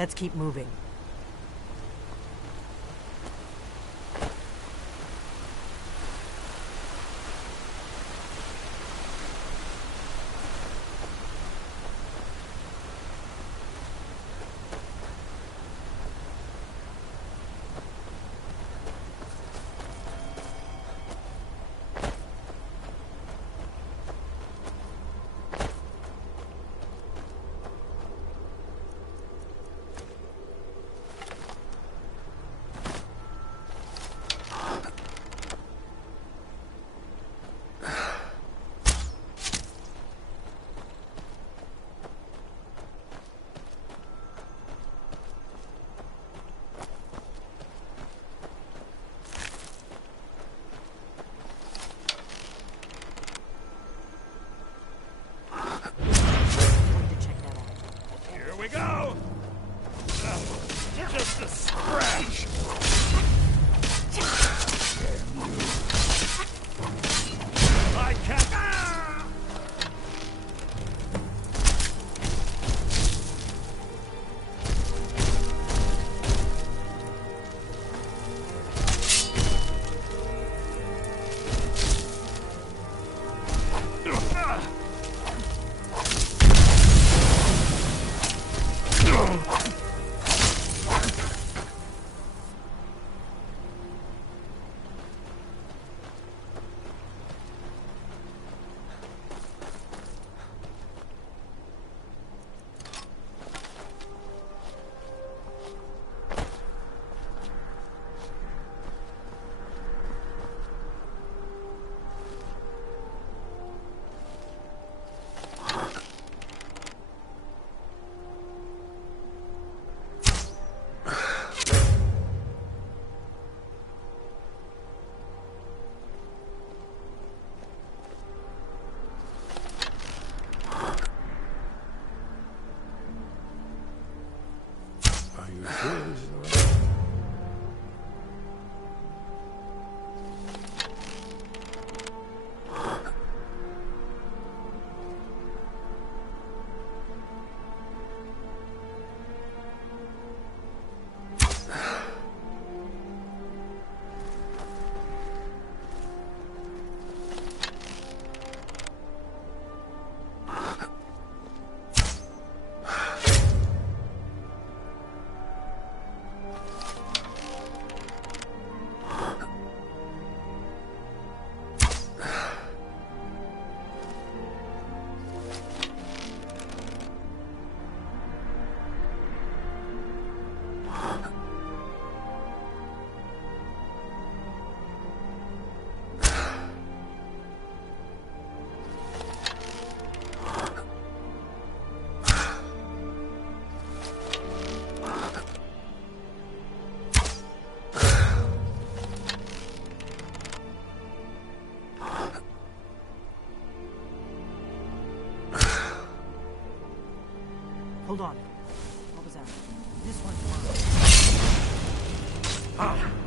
Let's keep moving. Just a scratch. I can't. Hold on. What was that? This one. Oh.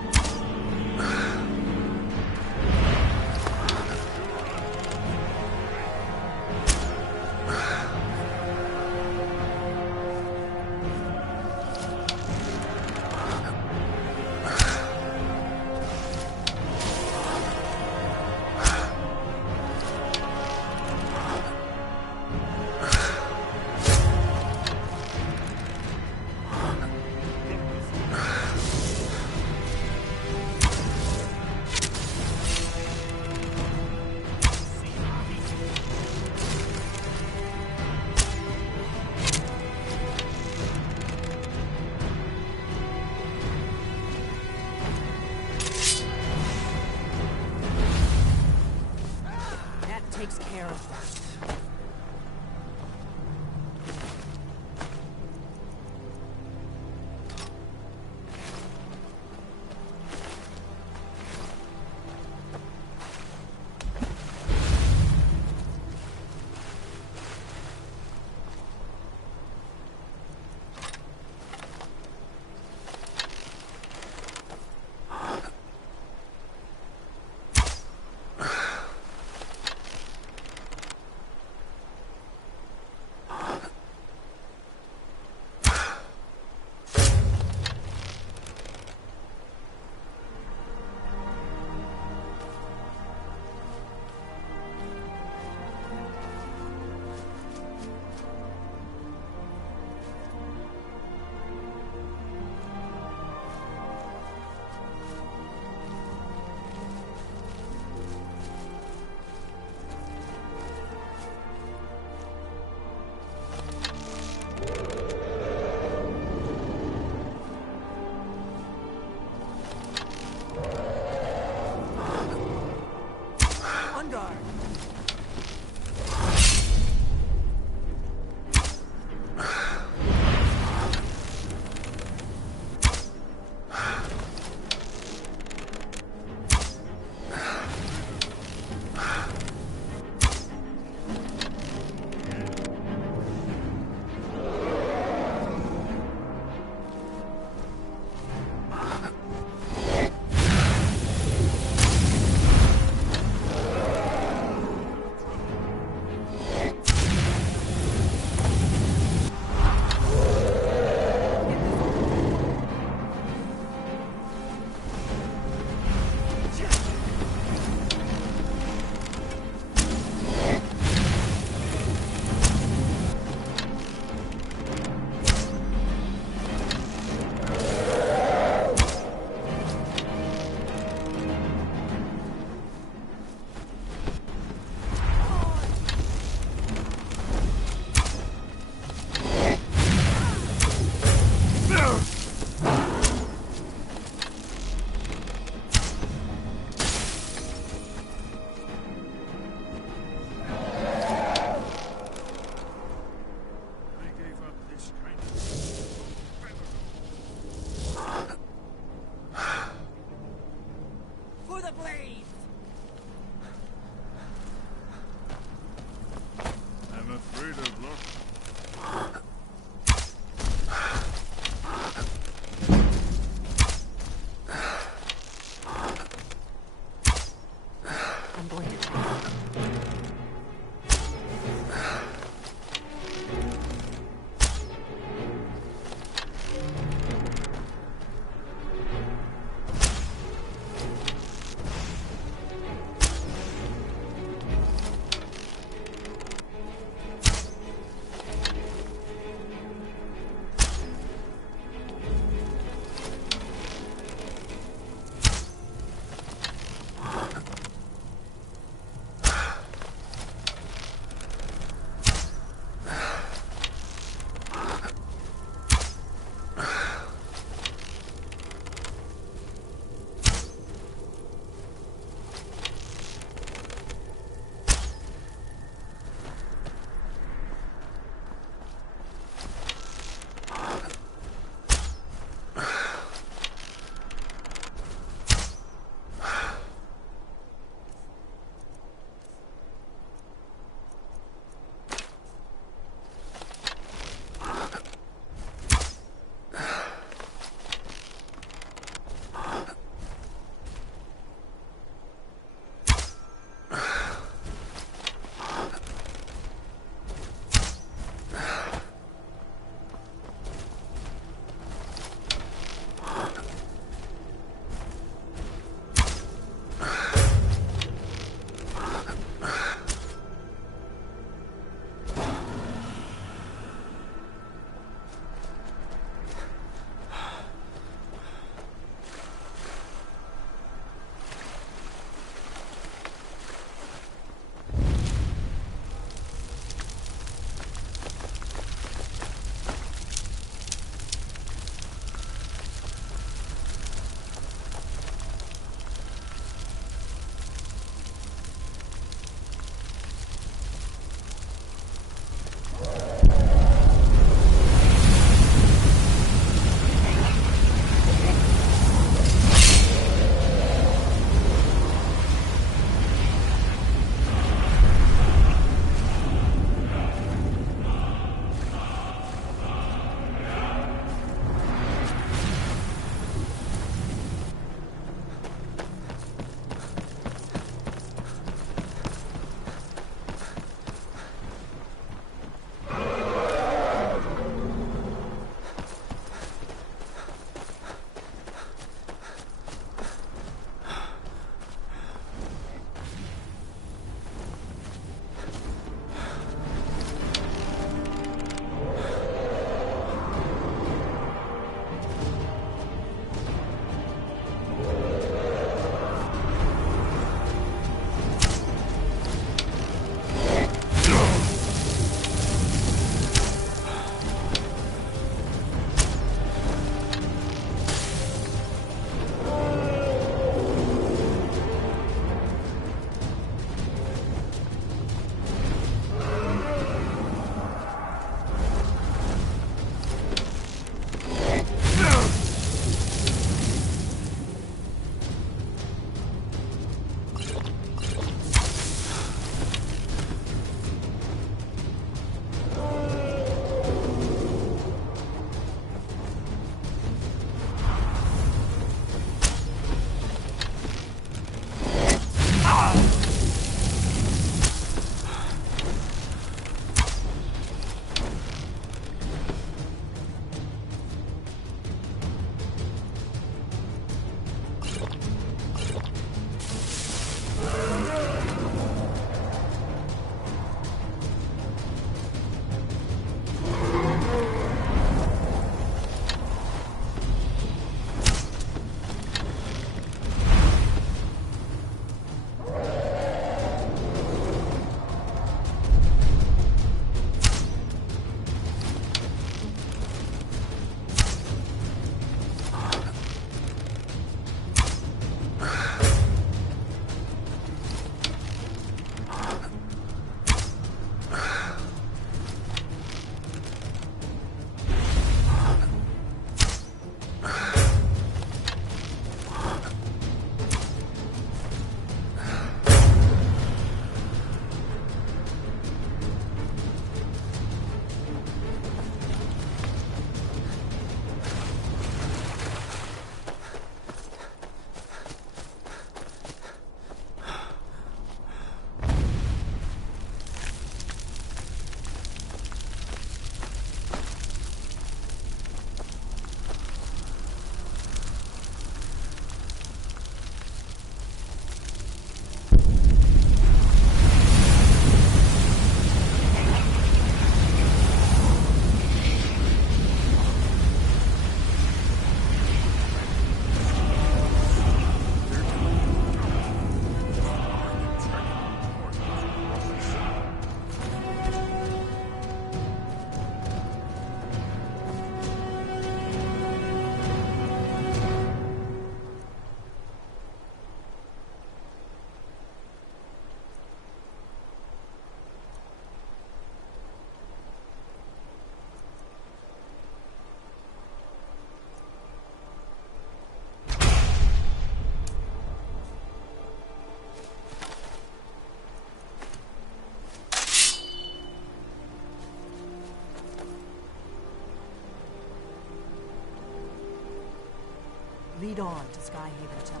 lead on to Skyhaven Temple.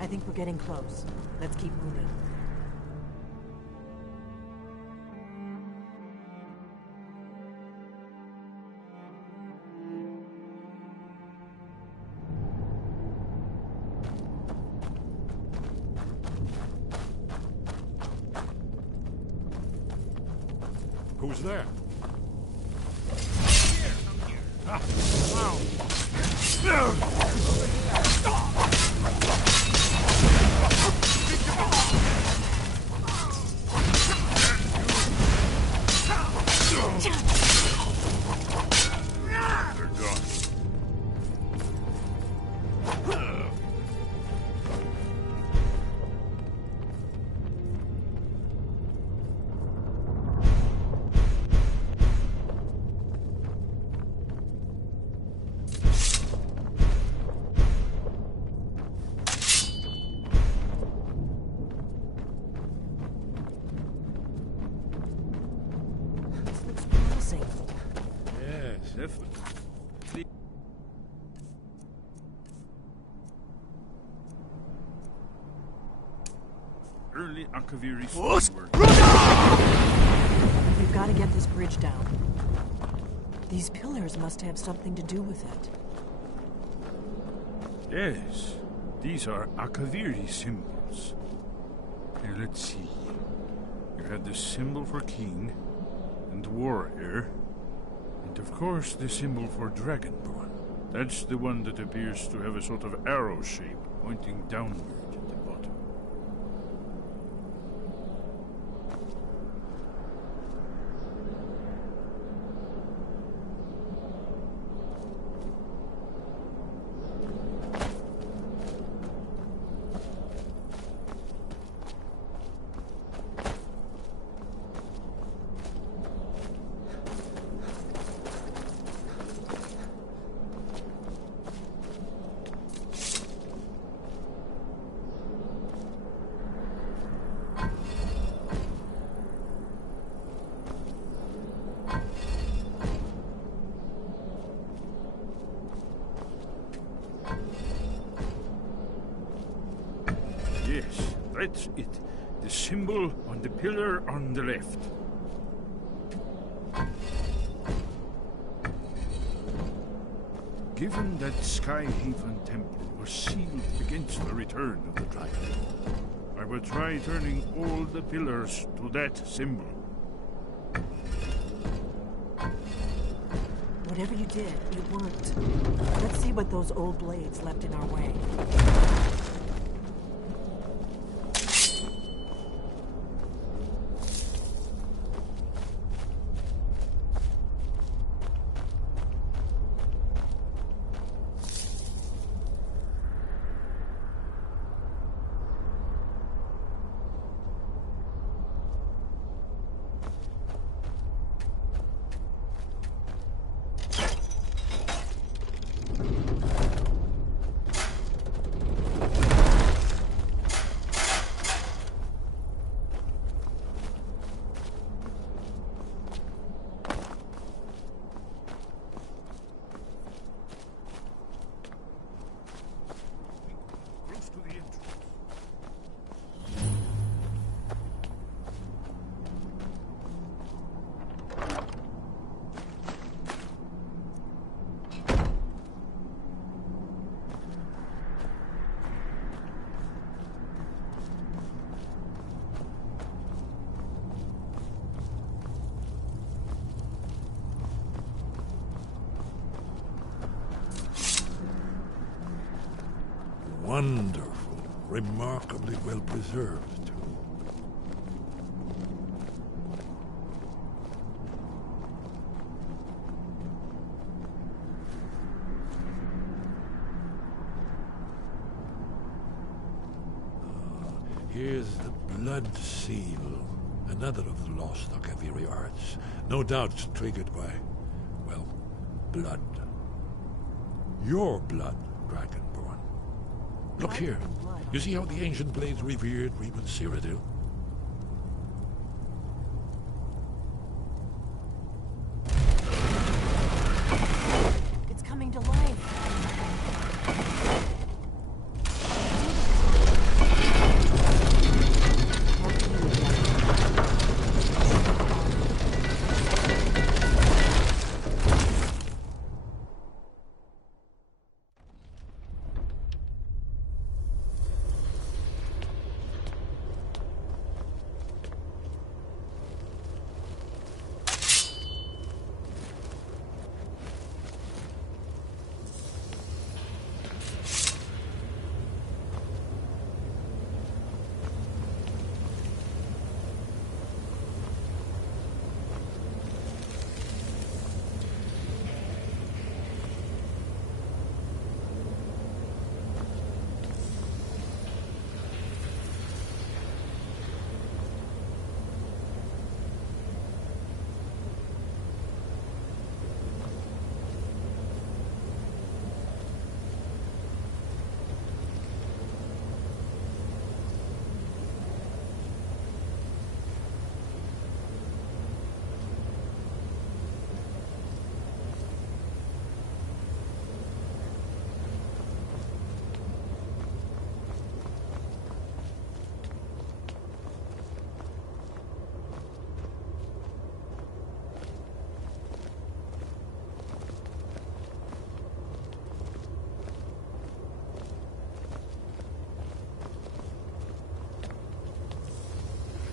I think we're getting close. Let's keep moving. Who's there? Early Akaviri stonework. We've got to get this bridge down. These pillars must have something to do with it. Yes, these are Akaviri symbols. Here, let's see. You had the symbol for king and warrior, and of course the symbol for dragonborn. That's the one that appears to have a sort of arrow shape pointing downward at the bottom. Yes, that's it. The symbol on the pillar on the left. Given that Skyhaven Temple was sealed against the return of the dragon, I will try turning all the pillars to that symbol. Whatever you did, it worked. Let's see what those old blades left in our way. Wonderful. remarkably well preserved, too. Here's the blood seal, another of the lost Akaviri arts, no doubt triggered by, well, blood. Your blood, Dragonborn. Look here. You see how the ancient blades revered Reman Cyrodiil? It's coming to life.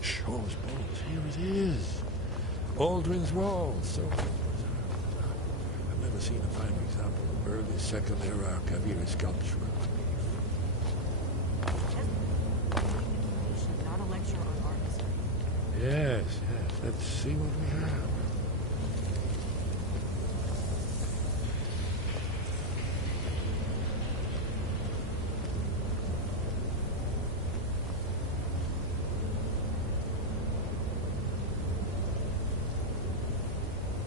Shaw's balls, here it is. Aldrin's Wall, so I've never seen a finer example of early Second Era Akaviri sculpture. Not a lecture on artistry. Yes, let's see what we have.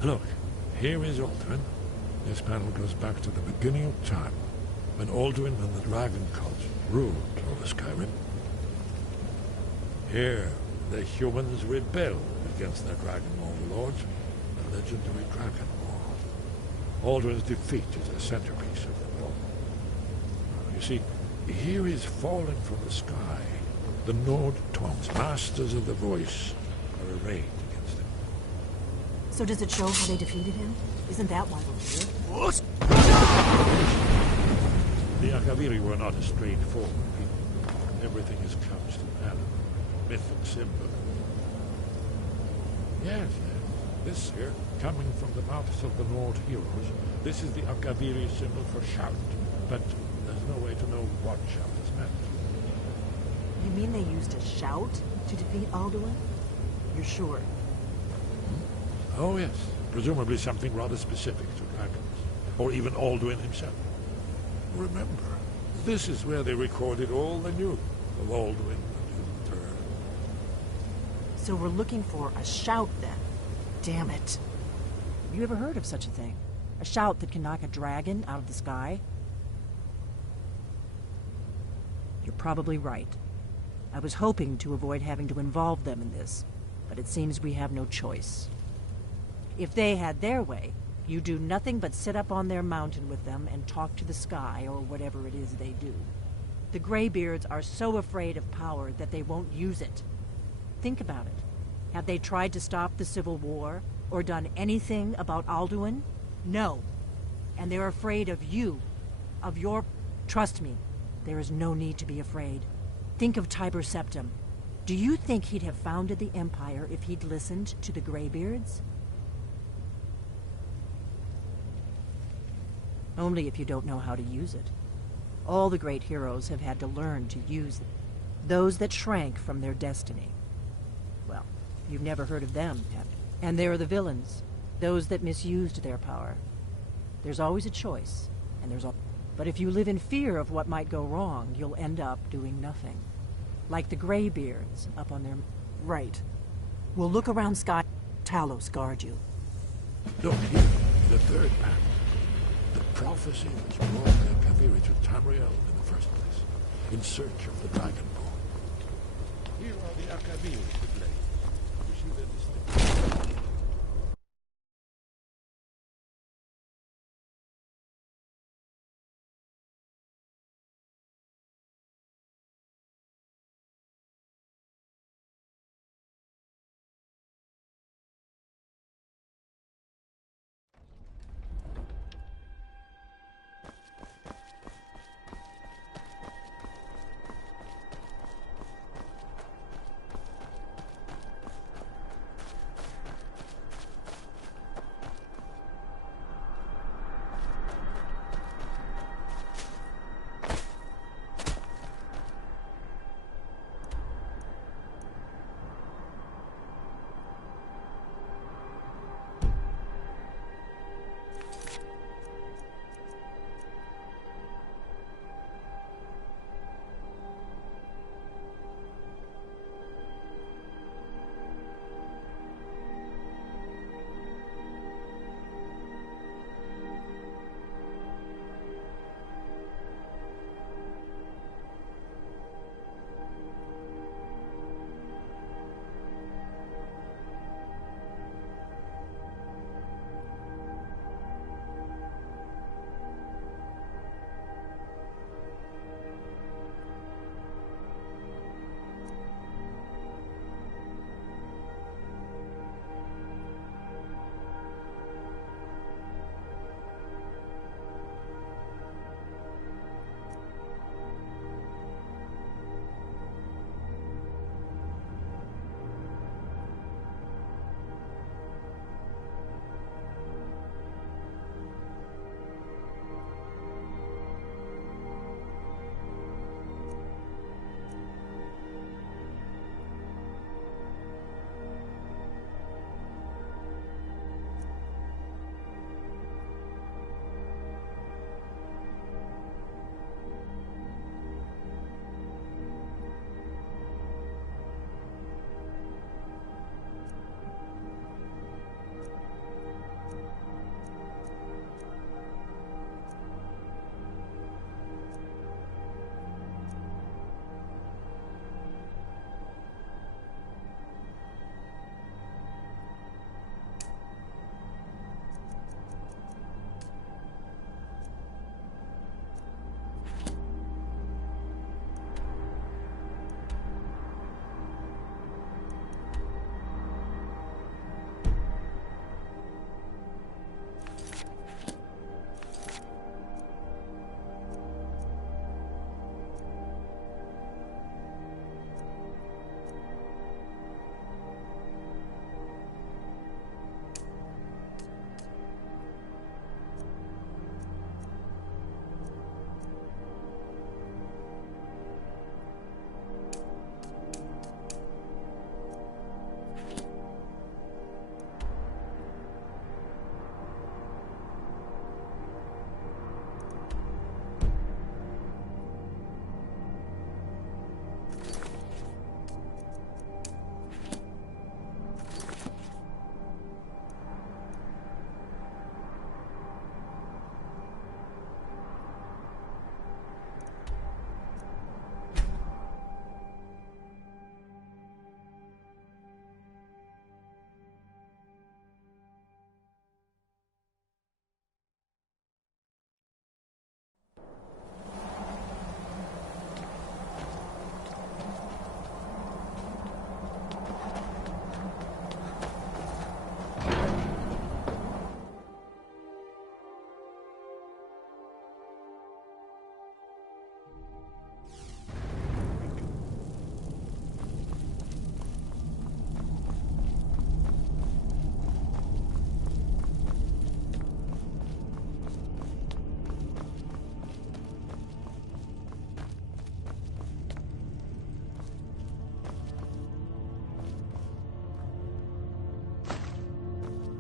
Look, here is Alduin. This panel goes back to the beginning of time, when Alduin and the Dragon Cult ruled over SkyRim. Here, the humans rebelled against their dragon overlords, the legendary Dragon War. Alduin's defeat is a centerpiece of the war. You see, here is falling from the sky. The Nord Tongs, masters of the voice, are arrayed against him. So does it show how they defeated him? Isn't that why we're here? The Akaviri were not a straightforward people. Everything is couched in valor, myth and symbol. Yes. This here, coming from the mouths of the Nord heroes, this is the Akaviri symbol for shout. But there's no way to know what shout is meant. You mean they used a shout to defeat Alduin? You're sure? Oh, yes. Presumably something rather specific to dragons. Or even Alduin himself. Remember, this is where they recorded all they knew of Alduin and his return. So we're looking for a shout, then. Damn it. Have you ever heard of such a thing? A shout that can knock a dragon out of the sky? You're probably right. I was hoping to avoid having to involve them in this, but it seems we have no choice. If they had their way, you do nothing but sit up on their mountain with them and talk to the sky or whatever it is they do. The Greybeards are so afraid of power that they won't use it. Think about it. Have they tried to stop the Civil War or done anything about Alduin? No. And they're afraid of you, of your... Trust me, there is no need to be afraid. Think of Tiber Septim. Do you think he'd have founded the Empire if he'd listened to the Greybeards? Only if you don't know how to use it. All the great heroes have had to learn to use them. Those that shrank from their destiny. Well, you've never heard of them, have you? And there are the villains, those that misused their power. There's always a choice, and but if you live in fear of what might go wrong, you'll end up doing nothing. Like the Greybeards up on their... Right. We'll look around Sky... Talos guard you. Look here, in the third panel. The prophecy which brought the Kaviri to Tamriel in the first place, in search of the Dragon Ball. Here are the Akaviri displayed. You see their distinct...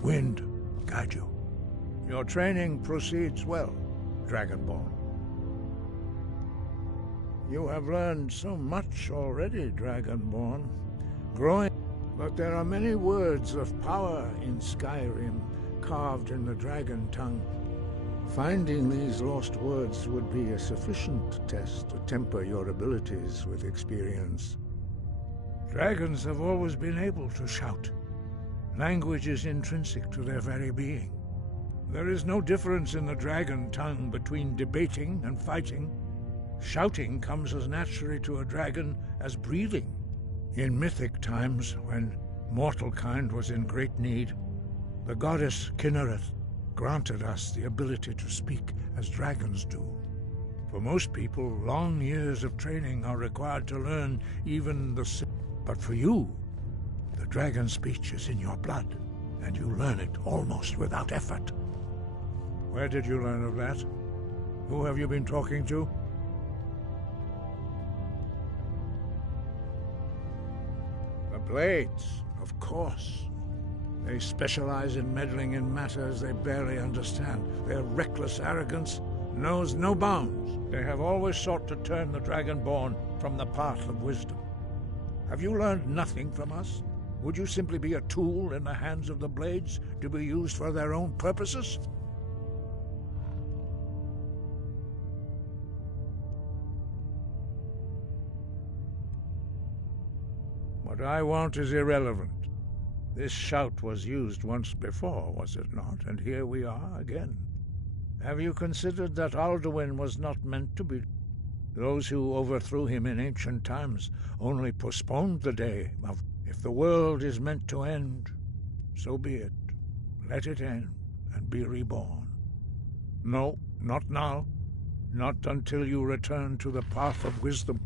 Wind guide you. Your training proceeds well, Dragonborn. You have learned so much already, Dragonborn. Growing, but there are many words of power in SkyRim, carved in the dragon tongue. Finding these lost words would be a sufficient test to temper your abilities with experience. Dragons have always been able to shout. Language is intrinsic to their very being. There is no difference in the dragon tongue between debating and fighting. Shouting comes as naturally to a dragon as breathing. In mythic times, when mortal kind was in great need, the goddess Kinnereth granted us the ability to speak as dragons do. For most people, long years of training are required to learn even the but for you, the dragon speech is in your blood, and you learn it almost without effort. Where did you learn of that? Who have you been talking to? The Blades, of course. They specialize in meddling in matters they barely understand. Their reckless arrogance knows no bounds. They have always sought to turn the Dragonborn from the path of wisdom. Have you learned nothing from us? Would you simply be a tool in the hands of the Blades to be used for their own purposes? What I want is irrelevant. This shout was used once before, was it not? And here we are again. Have you considered that Alduin was not meant to be? Those who overthrew him in ancient times only postponed the day of... If the world is meant to end, so be it. Let it end and be reborn. No, not now. Not until you return to the path of wisdom.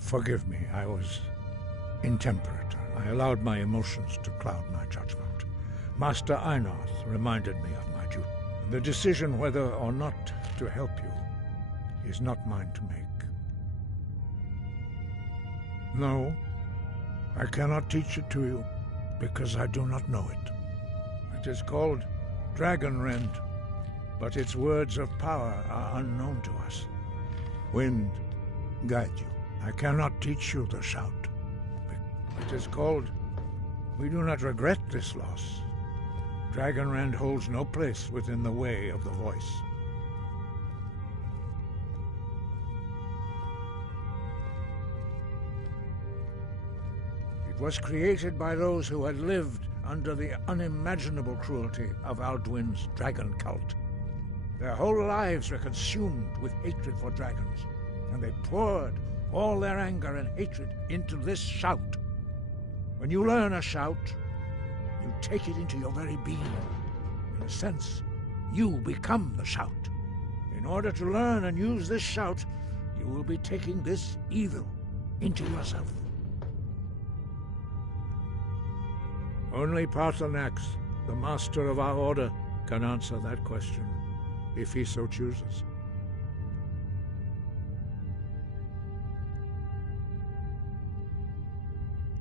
Forgive me, I was intemperate. I allowed my emotions to cloud my judgment. Master Einarth reminded me of my duty. The decision whether or not to help you is not mine to make. No, I cannot teach it to you, because I do not know it. It is called Dragonrend, but its words of power are unknown to us. Wind, guide you. I cannot teach you the shout. It is called... We do not regret this loss. Dragonrend holds no place within the way of the voice. It was created by those who had lived under the unimaginable cruelty of Alduin's dragon cult. Their whole lives were consumed with hatred for dragons, and they poured all their anger and hatred into this shout. When you learn a shout, you take it into your very being. In a sense, you become the shout. In order to learn and use this shout, you will be taking this evil into yourself. Only Paarthurnax, the master of our order, can answer that question, if he so chooses.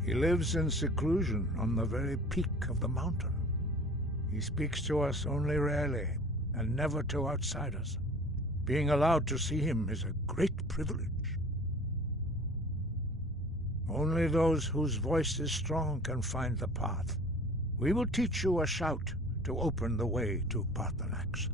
He lives in seclusion on the very peak of the mountain. He speaks to us only rarely, and never to outsiders. Being allowed to see him is a great privilege. Only those whose voice is strong can find the path. We will teach you a shout to open the way to Paarthurnax.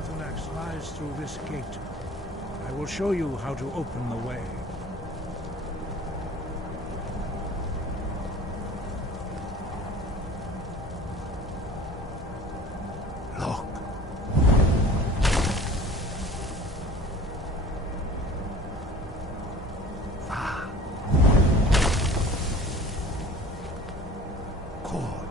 Paarthurnax lies through this gate. I will show you how to open the way. Look. Ah. Cool.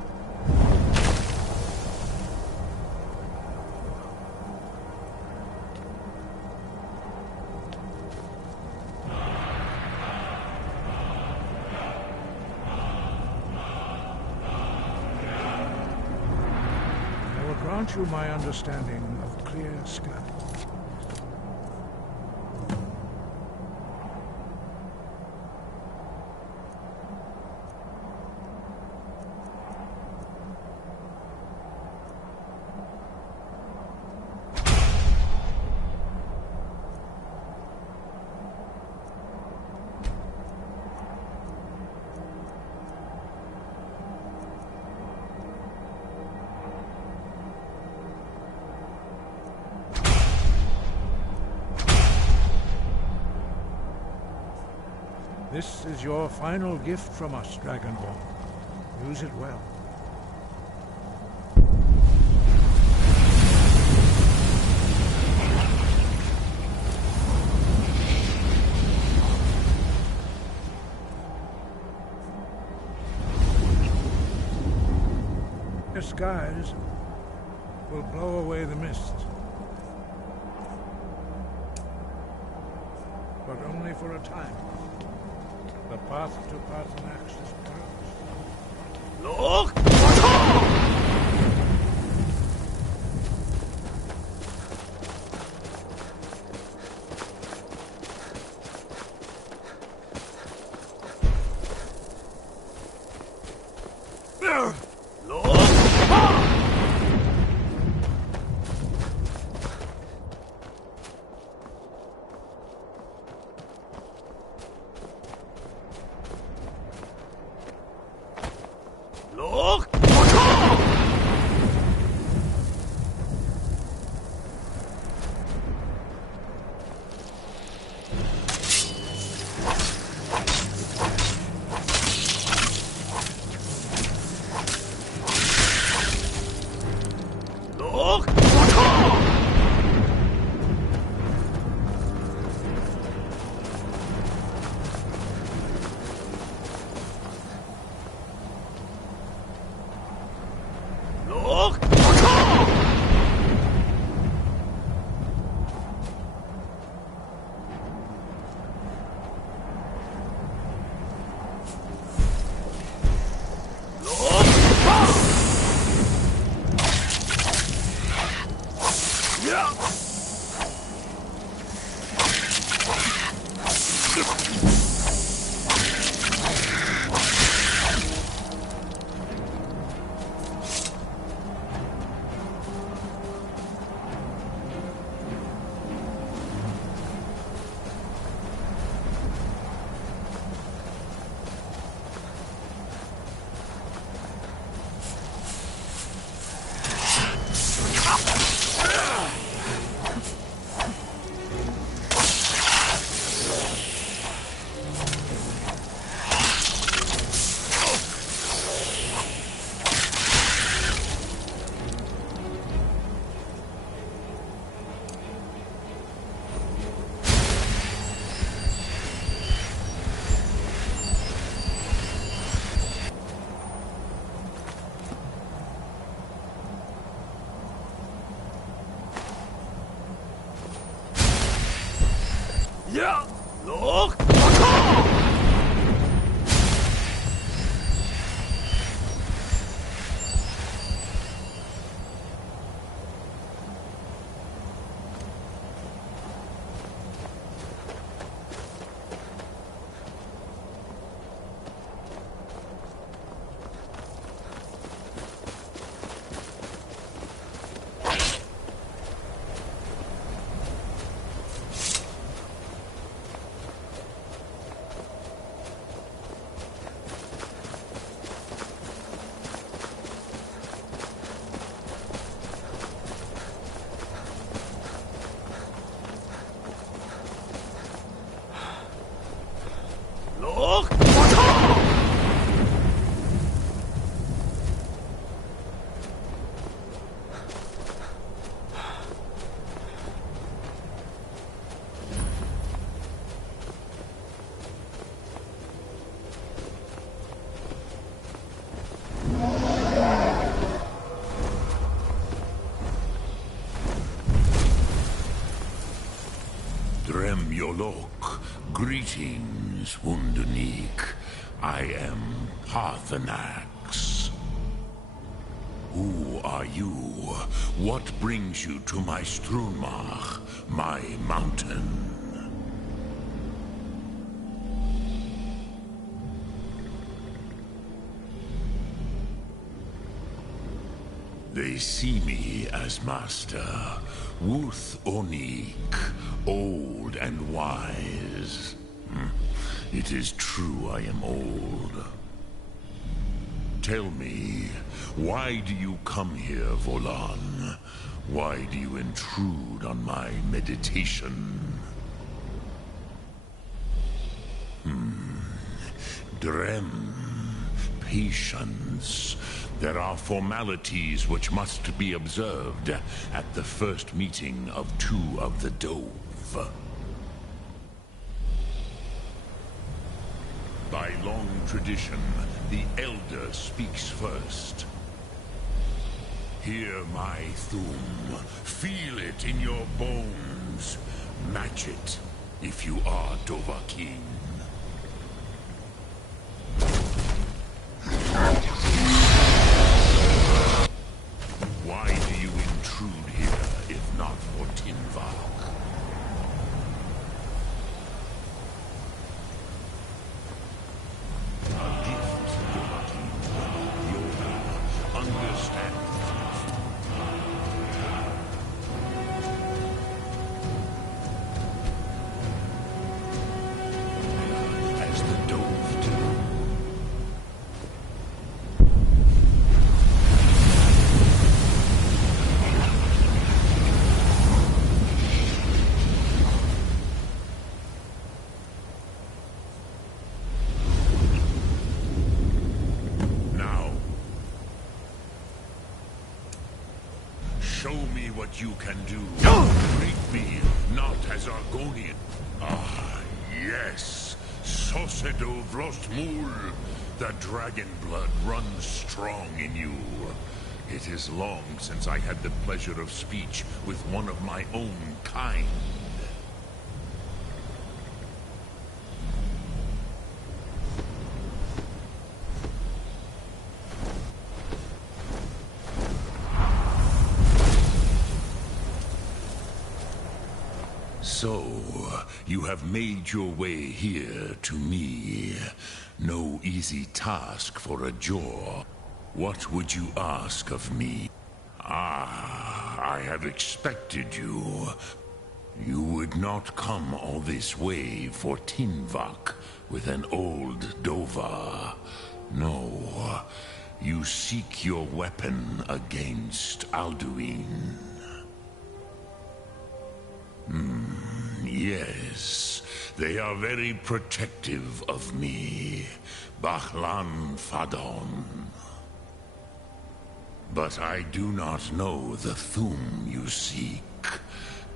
Grant you my understanding of clear sky. This is your final gift from us, Dragonborn. Use it well. The skies will blow away the mist. But only for a time. The path to Paarthurnax is closed. Look! Look! Greetings, Wunderneek. I am Parthenax. Who are you? What brings you to my Strunmach, my mountain? They see me as master, Wuth Onik, old and wise. It is true I am old. Tell me, why do you come here, Volan? Why do you intrude on my meditation? Drem, patience. There are formalities which must be observed at the first meeting of two of the Dove. By long tradition, the Elder speaks first. Hear my Thum. Feel it in your bones. Match it, if you are Dovahkiin. Why do you intrude here, if not for Tinvak? A gift, Dovahkiin. Yoda understands. As the Dove do. Show me what you can do. Treat me not as Argonian. Ah, yes. Sosedo Vrostmul. The dragon blood runs strong in you. It is long since I had the pleasure of speech with one of my own kind. So, you have made your way here to me. No easy task for a Jor. What would you ask of me? Ah, I have expected you. You would not come all this way for Tinvak with an old Dova. No, you seek your weapon against Alduin. Yes, they are very protective of me, Bachlan Fadon. But I do not know the Thum you seek.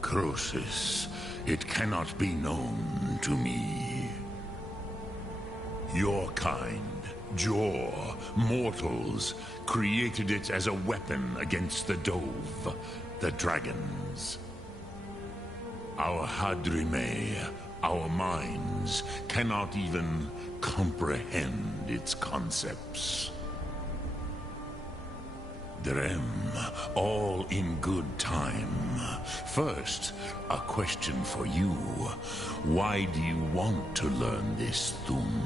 Croesus, it cannot be known to me. Your kind, Jor, mortals, created it as a weapon against the Dove, the dragons. Our Hadrime, our minds, cannot even comprehend its concepts. Drem, all in good time. First, a question for you. Why do you want to learn this Thum?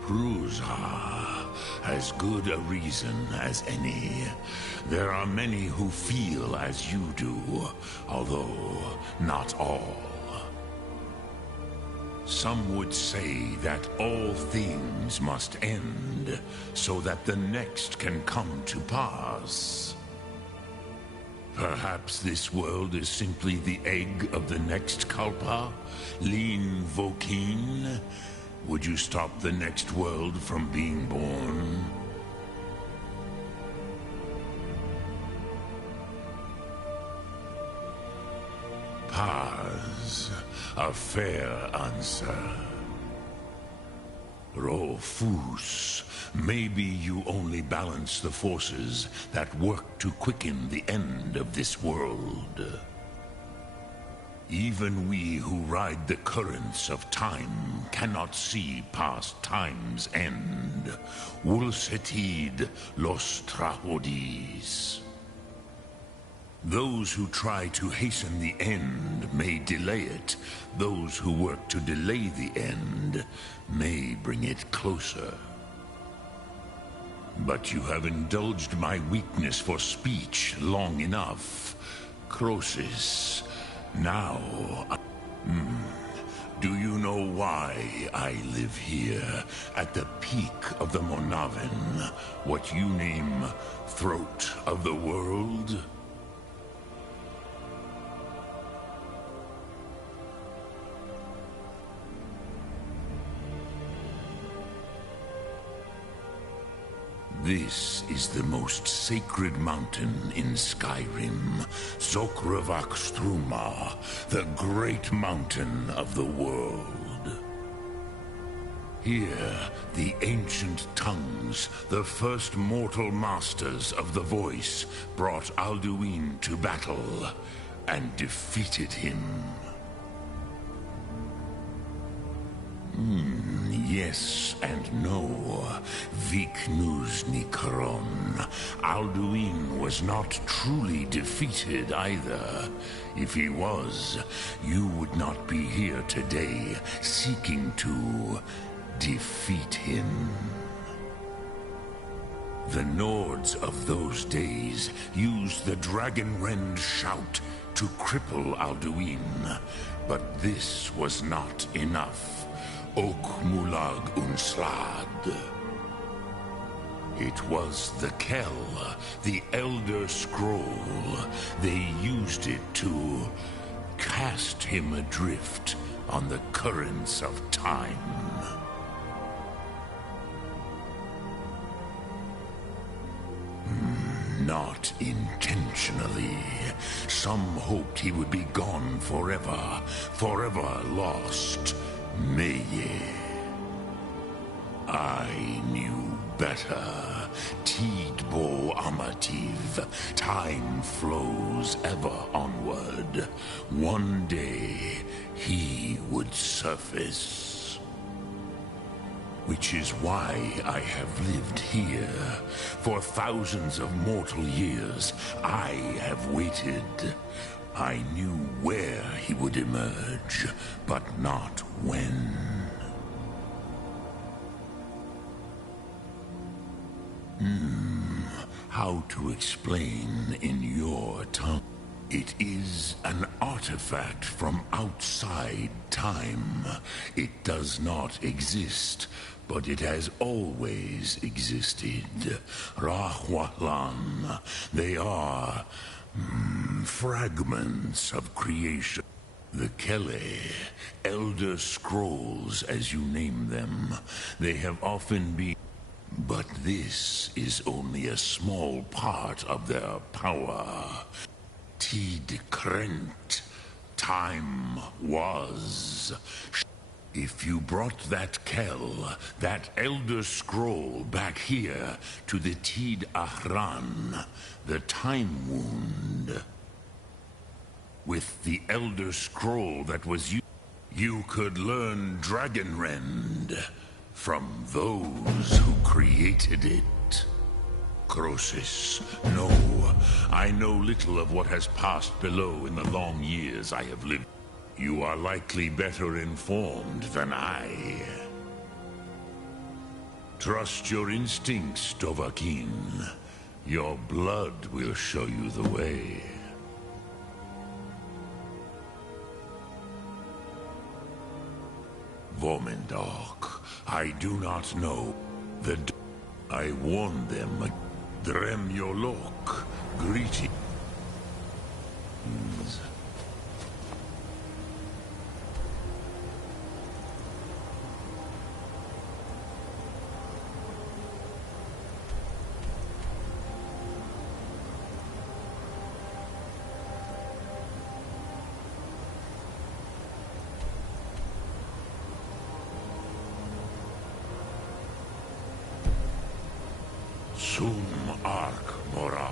Pruzha, as good a reason as any. There are many who feel as you do, although not all. Some would say that all things must end, so that the next can come to pass. Perhaps this world is simply the egg of the next Kalpa, Lin Vokin. Would you stop the next world from being born? Paz, a fair answer. Rofus, maybe you only balance the forces that work to quicken the end of this world. Even we who ride the currents of time cannot see past time's end. Wulsetid los trahodis. Those who try to hasten the end may delay it. Those who work to delay the end may bring it closer. But you have indulged my weakness for speech long enough. Croesus, now... Do you know why I live here, at the peak of the Monavin, what you name Throat of the World? This is the most sacred mountain in SkyRim, Zokravak Struma, the great mountain of the world. Here, the ancient tongues, the first mortal masters of the voice, brought Alduin to battle and defeated him. Yes and no. Viknus Nikaron. Alduin was not truly defeated either. If he was, you would not be here today seeking to defeat him. The Nords of those days used the Dragonrend shout to cripple Alduin, but this was not enough. Ok Mulag Unslad. It was the Kell, the Elder Scroll. They used it to cast him adrift on the currents of time. Not intentionally. Some hoped he would be gone forever, forever lost. Meye. I knew better. Tidbo Amativ. Time flows ever onward. One day, he would surface. Which is why I have lived here. For thousands of mortal years, I have waited. I knew where he would emerge, but not when. How to explain in your tongue? It is an artifact from outside time. It does not exist, but it has always existed. Rahwalan. They are... fragments of creation. The Kele, Elder Scrolls as you name them, they have often been... But this is only a small part of their power. Tid Krent, time was. If you brought that Kell, that Elder Scroll back here to the Tid Ahran, the Time Wound, with the Elder Scroll that was you could learn Dragonrend from those who created it. Croesus, no, I know little of what has passed below in the long years I have lived. You are likely better informed than I. Trust your instincts, Dovahkiin. Your blood will show you the way. Vormendok, I do not know. I warned them. Drem Yolok, greetings. Sum Arc Mora.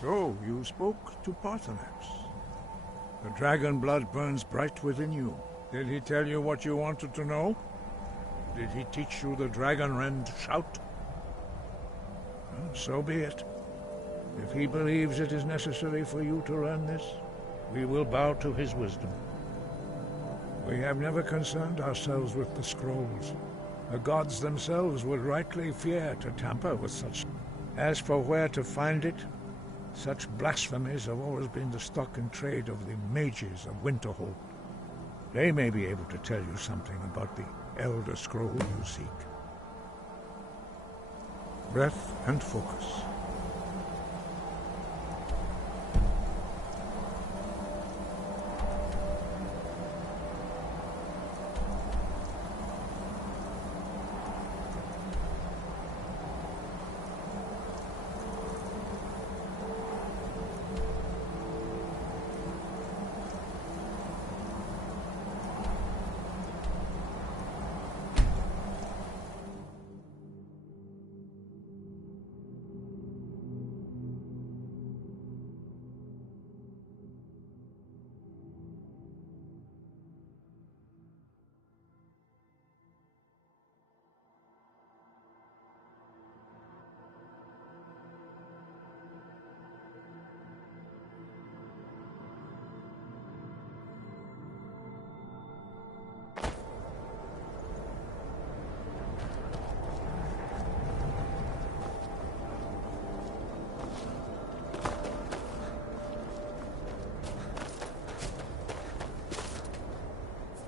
So, you spoke to Paarthurnax. The dragon blood burns bright within you. Did he tell you what you wanted to know? Did he teach you the dragon rend shout? Well, so be it. If he believes it is necessary for you to learn this, we will bow to his wisdom. We have never concerned ourselves with the scrolls. The gods themselves would rightly fear to tamper with such. As for where to find it, such blasphemies have always been the stock and trade of the mages of Winterhold. They may be able to tell you something about the Elder Scroll you seek. Breath and focus.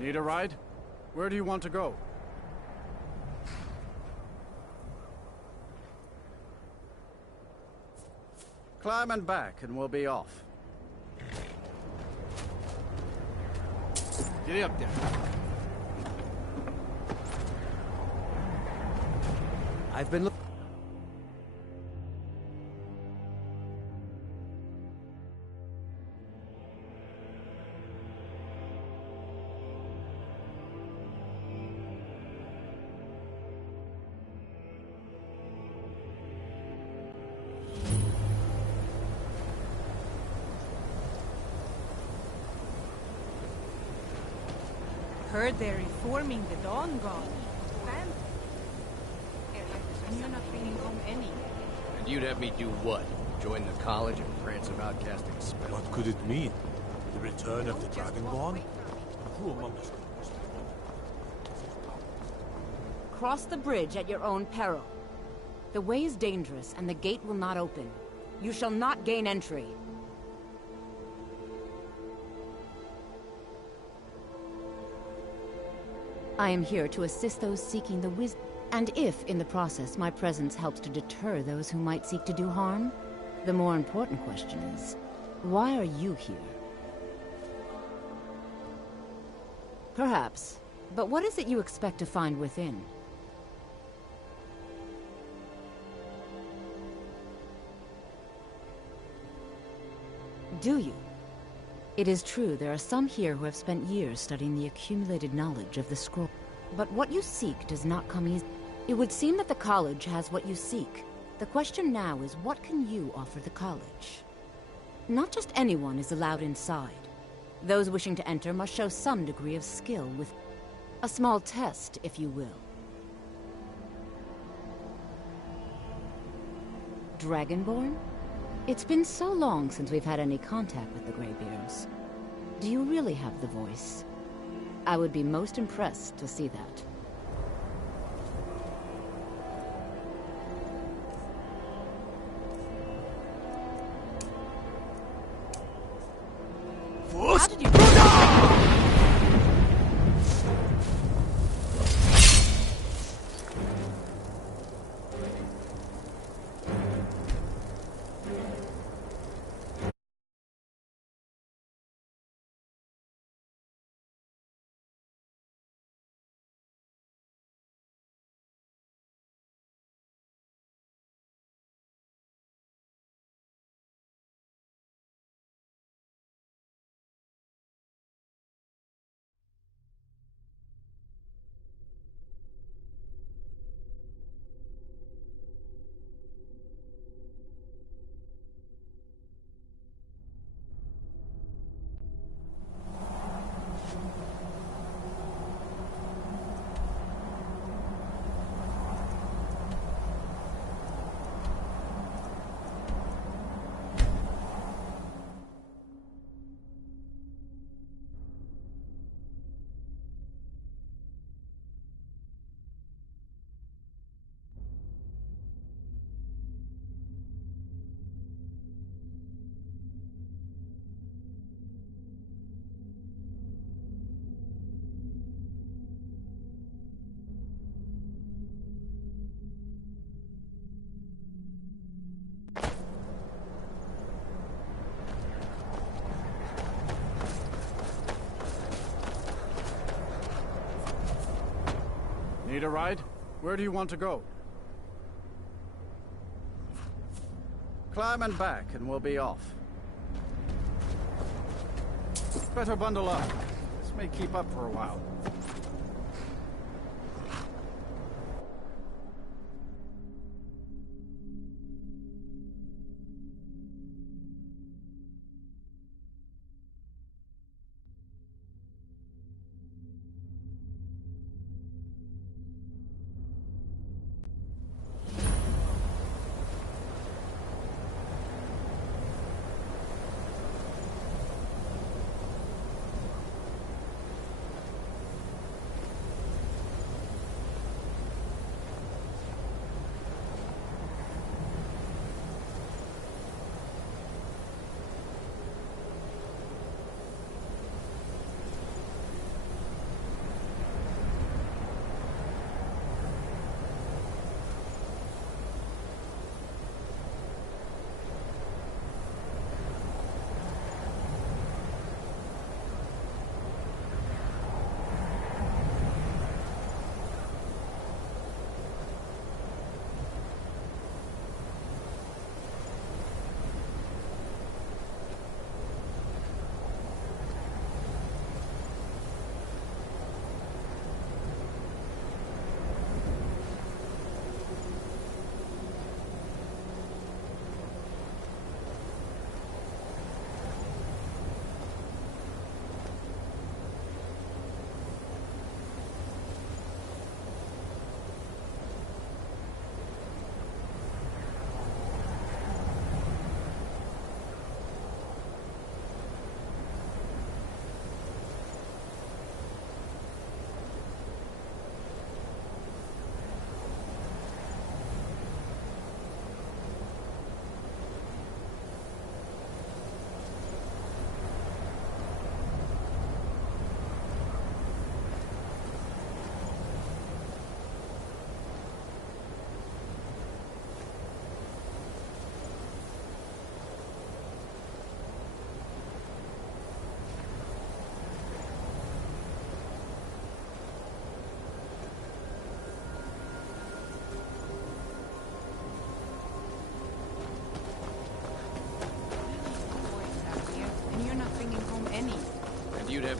Need a ride? Where do you want to go? Climb and back, and we'll be off. Get up there. I've been heard they're reforming the Dawn God. And you're not bringing home any. And you'd have me do what? Join the college and prance about casting a spell? What could it mean? The return of the Dragonborn? Who among us knows? cross the bridge at your own peril. The way is dangerous, and the gate will not open. You shall not gain entry. I am here to assist those seeking the wisdom, and if, in the process, my presence helps to deter those who might seek to do harm, the more important question is, why are you here? Perhaps, but what is it you expect to find within? Do you? It is true there are some here who have spent years studying the accumulated knowledge of the scroll. But what you seek does not come easy. It would seem that the college has what you seek. The question now is, what can you offer the college? Not just anyone is allowed inside. Those wishing to enter must show some degree of skill with a small test, if you will. Dragonborn? It's been so long since we've had any contact with the Greybeards. Do you really have the voice? I would be most impressed to see that. How did you... Need a ride? Where do you want to go? Climb and back, and we'll be off. Better bundle up. This may keep up for a while.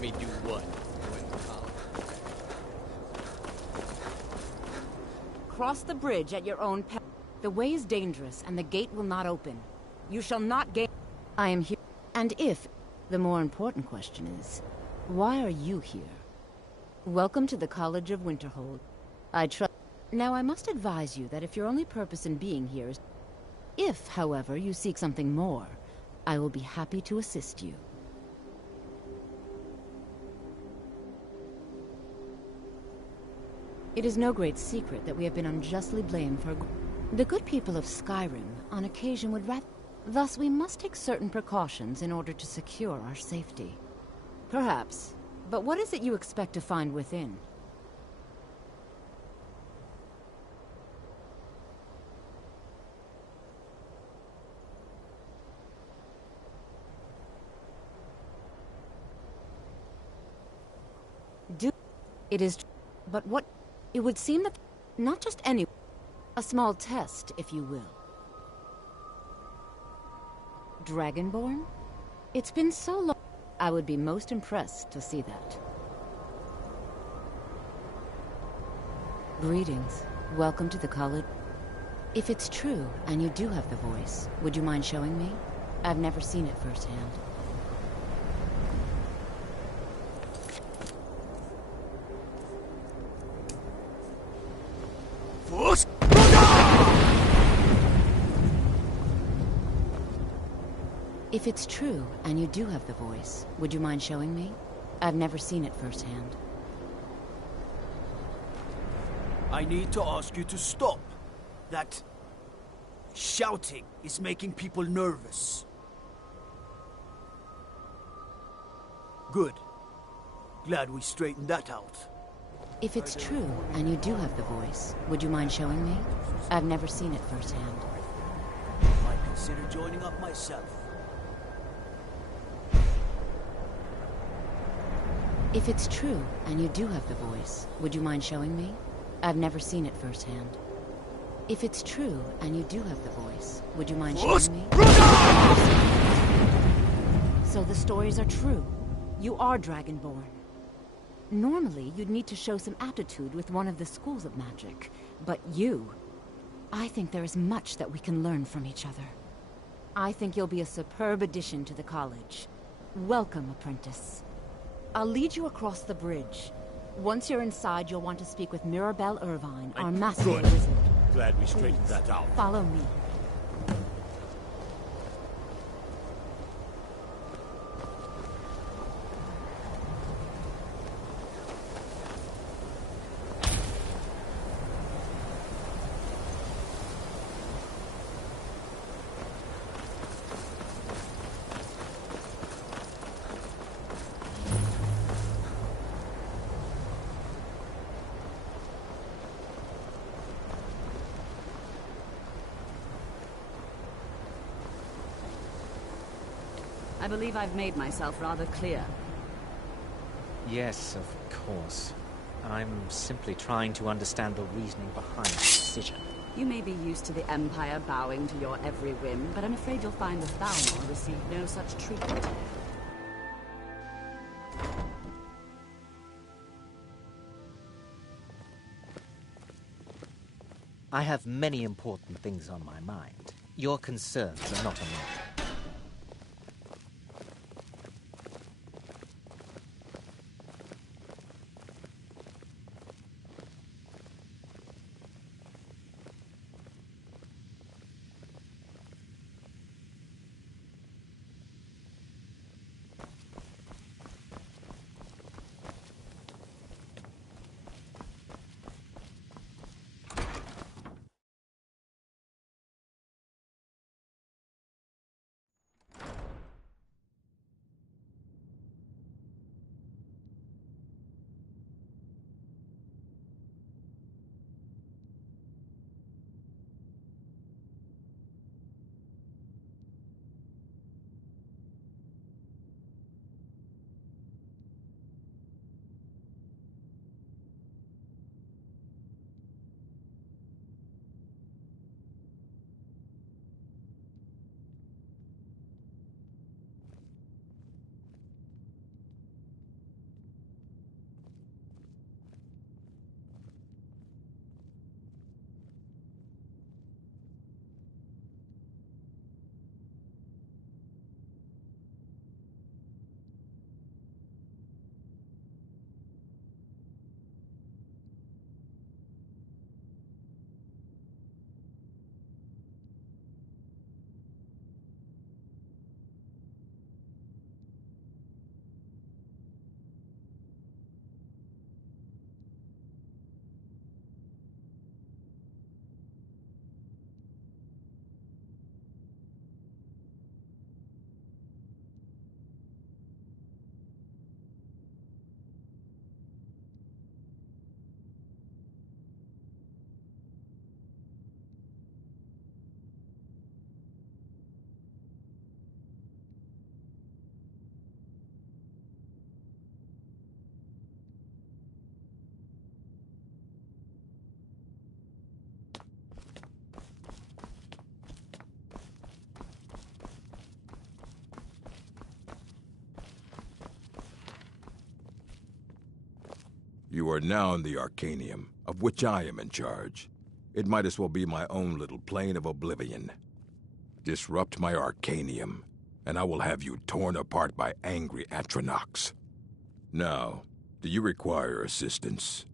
me do what? Join the college? Cross the bridge at your own peril. The way is dangerous, and the gate will not open. You shall not gain. I am here. And if... The more important question is, why are you here? Welcome to the College of Winterhold. I trust... Now, I must advise you that if your only purpose in being here is... If, however, you seek something more, I will be happy to assist you. It is no great secret that we have been unjustly blamed for... The good people of SkyRim, on occasion, would rather... Thus, we must take certain precautions in order to secure our safety. Perhaps. But what is it you expect to find within? It is... But what... It would seem that... Not just any... A small test, if you will. Dragonborn? It's been so long... I would be most impressed to see that. Greetings. Welcome to the college. If it's true, and you do have the voice, would you mind showing me? I've never seen it firsthand. If it's true, and you do have the voice, would you mind showing me? I've never seen it firsthand. I need to ask you to stop. That... shouting is making people nervous. Good. Glad we straightened that out. If it's true, and you do have the voice, would you mind showing me? I've never seen it firsthand. Might consider joining up myself. If it's true, and you do have the voice, would you mind showing me? I've never seen it firsthand. If it's true, and you do have the voice, would you mind showing me? So the stories are true. You are Dragonborn. Normally, you'd need to show some aptitude with one of the schools of magic. But you... I think there is much that we can learn from each other. I think you'll be a superb addition to the college. Welcome, apprentice. I'll lead you across the bridge. Once you're inside, you'll want to speak with Mirabelle Irvine, our master wizard. Glad we straightened that out. Follow me. I believe I've made myself rather clear. Yes, of course. I'm simply trying to understand the reasoning behind the decision. You may be used to the Empire bowing to your every whim, but I'm afraid you'll find the Thalmor received no such treatment. I have many important things on my mind. Your concerns are not among them. You are now in the Arcanium, of which I am in charge. It might as well be my own little plane of oblivion. Disrupt my Arcanium, and I will have you torn apart by angry Atronachs. Now, do you require assistance?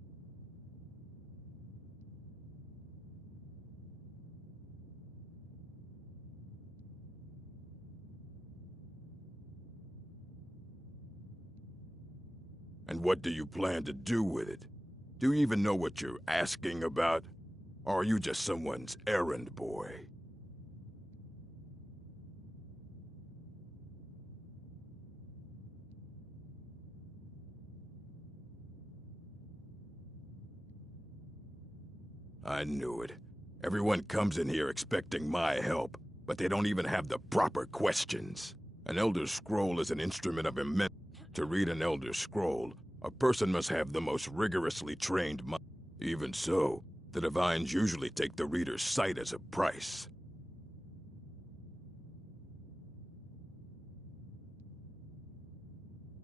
And what do you plan to do with it? Do you even know what you're asking about? Or are you just someone's errand boy? I knew it. Everyone comes in here expecting my help, but they don't even have the proper questions. An Elder Scroll is an instrument of immense... To read an Elder Scroll, a person must have the most rigorously trained mind. Even so, the Divines usually take the reader's sight as a price.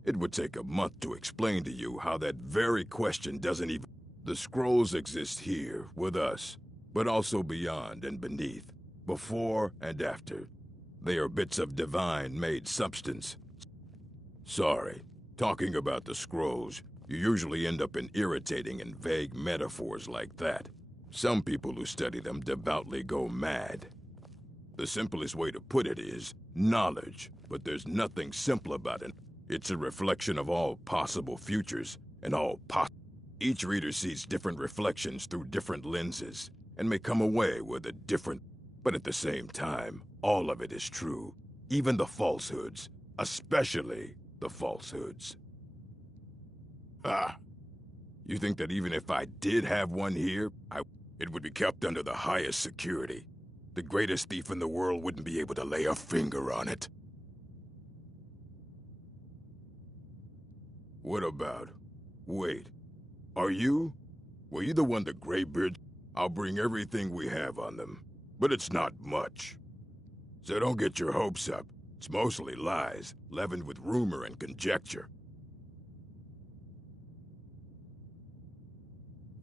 It would take a month to explain to you how that very question doesn't even... The scrolls exist here, with us, but also beyond and beneath, before and after. They are bits of divine-made substance. Sorry, talking about the scrolls, you usually end up in irritating and vague metaphors like that. Some people who study them devoutly go mad. The simplest way to put it is knowledge, but there's nothing simple about it. It's a reflection of all possible futures and all Each reader sees different reflections through different lenses and may come away with a different... But at the same time, all of it is true. Even the falsehoods, especially the falsehoods. Ah, you think that even if I did have one here, it would be kept under the highest security. The greatest thief in the world wouldn't be able to lay a finger on it. What about... Wait, were you the one the Greybeard? I'll bring everything we have on them, but it's not much. So don't get your hopes up. It's mostly lies, leavened with rumor and conjecture.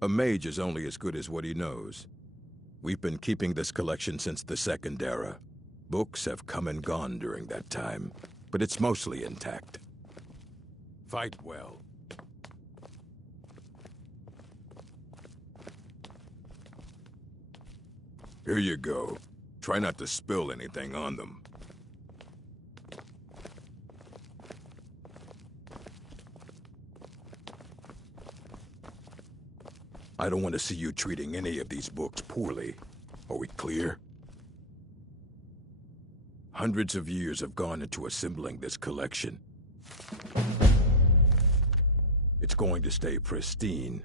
A mage is only as good as what he knows. We've been keeping this collection since the Second Era. Books have come and gone during that time, but it's mostly intact. Fight well. Here you go. Try not to spill anything on them. I don't want to see you treating any of these books poorly. Are we clear? Hundreds of years have gone into assembling this collection. It's going to stay pristine.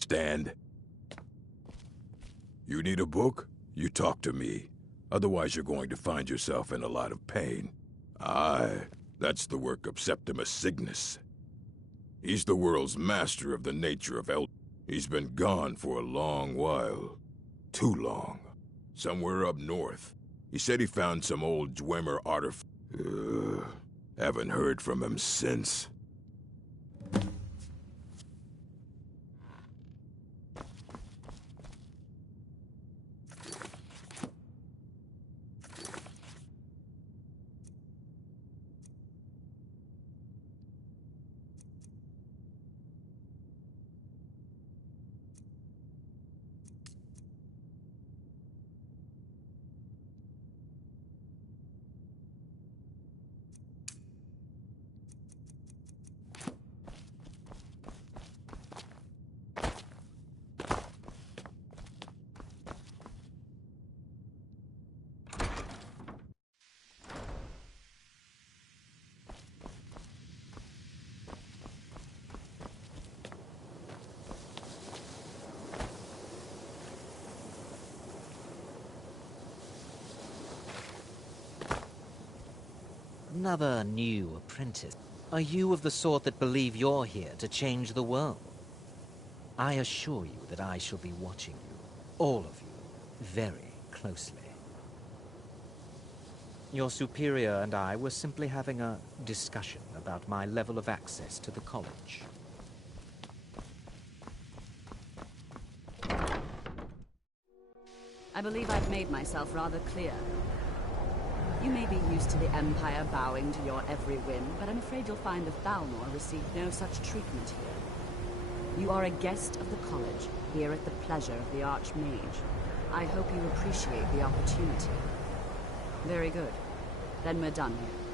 Stand. You need a book? You talk to me. Otherwise you're going to find yourself in a lot of pain. Aye, that's the work of Septimus Cygnus. He's the world's master of the nature of He's been gone for a long while. Too long. Somewhere up north. He said he found some old Dwemer artifact. Haven't heard from him since. Another new apprentice. Are you of the sort that believe you're here to change the world? I assure you that I shall be watching you, all of you, very closely. Your superior and I were simply having a discussion about my level of access to the college. I believe I've made myself rather clear. You may be used to the Empire bowing to your every whim, but I'm afraid you'll find the Thalmor receive no such treatment here. You are a guest of the college, here at the pleasure of the Archmage. I hope you appreciate the opportunity. Very good. Then we're done here.